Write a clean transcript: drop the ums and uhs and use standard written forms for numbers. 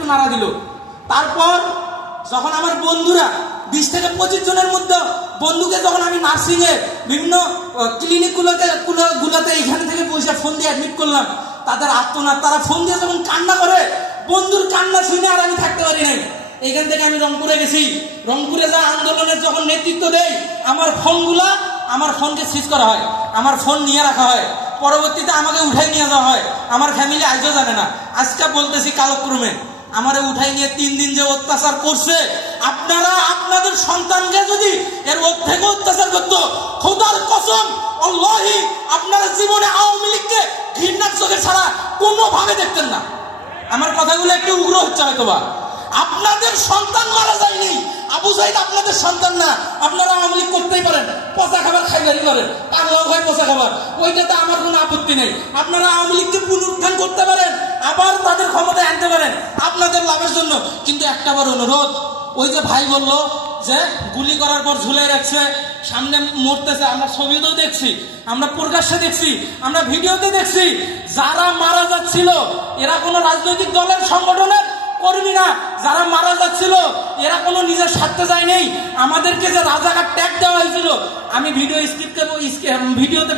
একটু নাড়া দিল। তারপর যখন আমার বন্ধুরা 20 থেকে 25 জনের মধ্যে বন্ধুকে যখন আমি নার্সিংয়ে বিভিন্ন ক্লিনিকগুলোতে এখান থেকে পয়সা ফোন দিয়ে অ্যাডমিট করলাম, তাদের আত্মনাদ, তারা ফোন দিয়ে যখন কান্না করে, বন্ধুর কান্না শুনে আর আমি থাকতে পারি নাই। এখান থেকে আমি রংপুরে গেছি। রংপুরে যা আন্দোলনের যখন নেতৃত্ব দেয়, আমার ফোনকে সিজ করা হয়, আমার ফোন নিয়ে রাখা হয়, পরবর্তীতে আমাকে উঠাই নিয়ে যাওয়া হয়। আমার ফ্যামিলি আজও জানে না। আজকে বলতেছি কালক্রমে আমারে উঠাই নিয়ে 3 দিন যে অত্যাচার করছে, আপনারা আপনাদের সন্তানকে যদি এর থেকে অত্যাচার করতো, খোদার কসম আল্লাহি আপনারা জীবনে আওয়ামী লীগকে ঘৃণার চোখে ছাড়া কোনোভাবে দেখতেন না। আমার কথাগুলো একটু উগ্র হচ্ছে হয়তোবা। আপনাদের সন্তান মারা যায়নি, আবু সাইদ আপনাদের সন্তান না। আপনারা আওয়ামী লীগ করতেই পারেন, পচা খাবার খাইবারই করেন, পাগলাও খাই পচা খাবার, ওইটাতে আমার কোনো আপত্তি নেই। আপনারা আওয়ামী লীগকে পুনরুত্থান করতে পারেন, আবার তাদের ক্ষমতায় আনতে পারেন আপনাদের লাভের জন্য। কিন্তু একটা বার অনুরোধ, ওই যে ভাই বললো যে গুলি করার পর ঝুলে রাখছে, সামনে মরতেছে, আমরা ছবিতেও দেখছি, আমরা প্রকাশ্যে দেখছি, আমরা ভিডিওতে দেখছি। যারা মারা যাচ্ছিল এরা কোনো রাজনৈতিক দলের সংগঠনের কর্মী না, যারা মারা যাচ্ছিল এরা কোনো নিজের স্বার্থে যায় নেই। আমাদেরকে যে রাজাকার ট্যাগ দেওয়া হয়েছিল, আমি ভিডিওতে